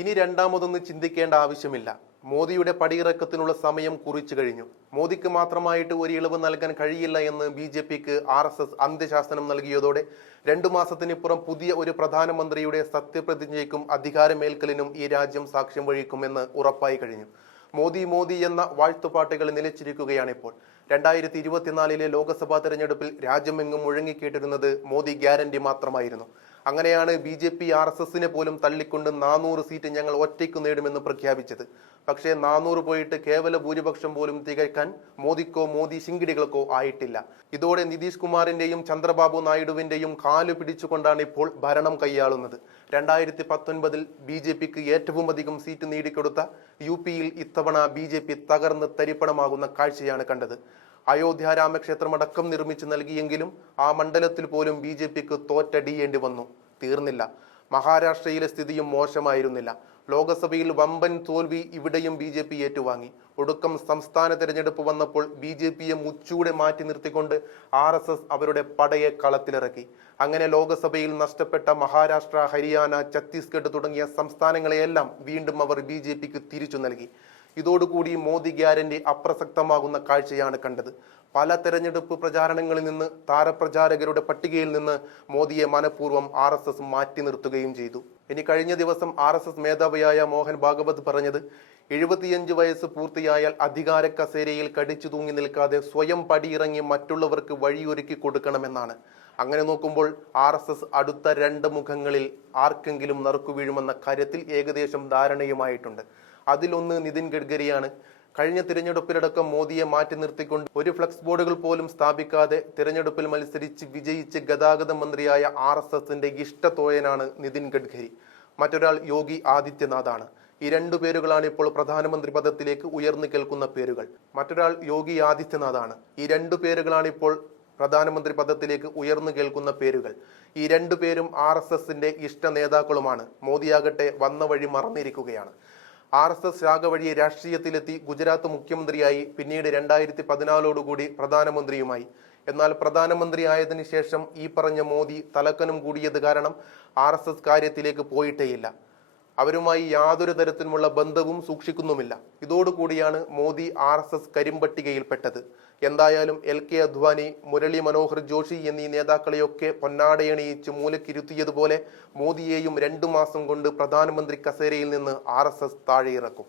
ഇനി രണ്ടാമതൊന്ന് ചിന്തിക്കേണ്ട ആവശ്യമില്ല. മോദിയുടെ പടിയിറക്കത്തിനുള്ള സമയം കുറിച്ചു കഴിഞ്ഞു. മോദിക്ക് മാത്രമായിട്ട് ഒരു ഇളവ് നൽകാൻ കഴിയില്ല എന്ന് BJPക്ക് RSS അന്ത്യശാസനം നൽകിയതോടെ 2 മാസത്തിനിപ്പുറം പുതിയ ഒരു പ്രധാനമന്ത്രിയുടെ സത്യപ്രതിജ്ഞയ്ക്കും അധികാരമേൽക്കലിനും ഈ രാജ്യം സാക്ഷ്യം വഹിക്കുമെന്ന് ഉറപ്പായി കഴിഞ്ഞു. മോദി മോദി എന്ന വാഴ്ത്തുപാട്ടുകൾ നിലച്ചിരിക്കുകയാണിപ്പോൾ. 2024 ലോക്സഭാ തെരഞ്ഞെടുപ്പിൽ രാജ്യമെങ്ങും മുഴങ്ങിക്കേട്ടിരുന്നത് മോദി ഗ്യാരണ്ടി മാത്രമായിരുന്നു. അങ്ങനെയാണ് BJP RSSനെ പോലും തള്ളിക്കൊണ്ട് 400 സീറ്റ് ഞങ്ങൾ ഒറ്റയ്ക്ക് നേടുമെന്ന് പ്രഖ്യാപിച്ചത്. പക്ഷേ 400 പോയിട്ട് കേവല ഭൂരിപക്ഷം പോലും തികയ്ക്കാൻ മോദിക്കോ മോദി ശിങ്കിടികൾക്കോ ആയിട്ടില്ല. ഇതോടെ നിതീഷ് കുമാറിന്റെയും ചന്ദ്രബാബു നായിഡുവിന്റെയും കാലു പിടിച്ചുകൊണ്ടാണ് ഇപ്പോൾ ഭരണം കൈയാളുന്നത്. 2019 BJPക്ക് ഏറ്റവും അധികം സീറ്റ് നേടിക്കൊടുത്ത UPയിൽ ഇത്തവണ BJP തകർന്ന് തരിപ്പണമാകുന്ന കാഴ്ചയാണ് കണ്ടത്. അയോധ്യ രാമക്ഷേത്രമടക്കം നിർമ്മിച്ചു നൽകിയെങ്കിലും ആ മണ്ഡലത്തിൽ പോലും BJPക്ക് തോറ്റടിയേണ്ടി വന്നു. തീർന്നില്ല. മഹാരാഷ്ട്രയിലെ സ്ഥിതിയും മോശമായിരുന്നില്ല. ലോകസഭയിൽ വമ്പൻ തോൽവി ഇവിടെയും BJP ഏറ്റുവാങ്ങി. ഒടുക്കം സംസ്ഥാന തെരഞ്ഞെടുപ്പ് വന്നപ്പോൾ BJPയെ മുച്ചൂടെ മാറ്റി നിർത്തിക്കൊണ്ട് RSS അവരുടെ പടയെ കളത്തിലിറക്കി. അങ്ങനെ ലോകസഭയിൽ നഷ്ടപ്പെട്ട മഹാരാഷ്ട്ര, ഹരിയാന, ഛത്തീസ്ഗഡ് തുടങ്ങിയ സംസ്ഥാനങ്ങളെയെല്ലാം വീണ്ടും അവർ BJPക്ക് തിരിച്ചു നൽകി. ഇതോടുകൂടി മോദി ഗ്യാരണ്ടി അപ്രസക്തമാകുന്ന കാഴ്ചയാണ് കണ്ടത്. പല തെരഞ്ഞെടുപ്പ് പ്രചാരണങ്ങളിൽ നിന്ന്, താരപ്രചാരകരുടെ പട്ടികയിൽ നിന്ന് മോദിയെ മനഃപൂർവ്വം RSS മാറ്റി നിർത്തുകയും ചെയ്തു. ഇനി കഴിഞ്ഞ ദിവസം RSS മേധാവിയായ മോഹൻ ഭാഗവത് പറഞ്ഞത് 75 വയസ്സ് പൂർത്തിയായാൽ അധികാര കസേരയിൽ കടിച്ചു തൂങ്ങി നിൽക്കാതെ സ്വയം പടിയിറങ്ങി മറ്റുള്ളവർക്ക് വഴിയൊരുക്കി കൊടുക്കണമെന്നാണ്. അങ്ങനെ നോക്കുമ്പോൾ RSS അടുത്ത 2 മുഖങ്ങളിൽ ആർക്കെങ്കിലും നറുക്കു വീഴുമെന്ന കാര്യത്തിൽ ഏകദേശം ധാരണയുമായിട്ടുണ്ട്. അതിലൊന്ന് നിതിൻ ഗഡ്കരിയാണ്. കഴിഞ്ഞ തിരഞ്ഞെടുപ്പിലടക്കം മോദിയെ മാറ്റി നിർത്തിക്കൊണ്ട് ഒരു ഫ്ലക്സ് ബോർഡുകൾ പോലും സ്ഥാപിക്കാതെ തിരഞ്ഞെടുപ്പിൽ മത്സരിച്ച് വിജയിച്ച് ഗതാഗത മന്ത്രിയായ RSSന്റെ ഇഷ്ടത്തോഴനാണ് നിതിൻ ഗഡ്കരി. മറ്റൊരാൾ യോഗി ആദിത്യനാഥാണ്. ഈ 2 പേരുകളാണ് ഇപ്പോൾ പ്രധാനമന്ത്രി പദത്തിലേക്ക് ഉയർന്നു കേൾക്കുന്ന പേരുകൾ. മറ്റൊരാൾ യോഗി ആദിത്യനാഥാണ്. ഈ 2 പേരുകളാണ് ഇപ്പോൾ പ്രധാനമന്ത്രി പദത്തിലേക്ക് ഉയർന്നു കേൾക്കുന്ന പേരുകൾ. ഈ 2 പേരും RSSന്റെ ഇഷ്ട നേതാക്കളുമാണ്. മോദിയാകട്ടെ വന്ന വഴി മറന്നിരിക്കുകയാണ്. RSS ശാഖ വഴി രാഷ്ട്രീയത്തിലെത്തി ഗുജറാത്ത് മുഖ്യമന്ത്രിയായി, പിന്നീട് 2014 പ്രധാനമന്ത്രിയുമായി. എന്നാൽ പ്രധാനമന്ത്രി ആയതിനു ശേഷം ഈ പറഞ്ഞ മോദി തലക്കനം കൂടിയത് കാരണം RSS കാര്യത്തിലേക്ക് പോയിട്ടേയില്ല. അവരുമായി യാതൊരു തരത്തിലുമുള്ള ബന്ധവും സൂക്ഷിക്കുന്നുമില്ല. ഇതോടുകൂടിയാണ് മോദി RSS കരിമ്പട്ടികയിൽപ്പെട്ടത്. എന്തായാലും LK അദ്വാനി, മുരളി മനോഹർ ജോഷി എന്നീ നേതാക്കളെയൊക്കെ പൊന്നാടയണിയിച്ച് മൂലക്കിരുത്തിയതുപോലെ മോദിയെയും 2 മാസം കൊണ്ട് പ്രധാനമന്ത്രി കസേരയിൽ നിന്ന് RSS താഴെയിറക്കും.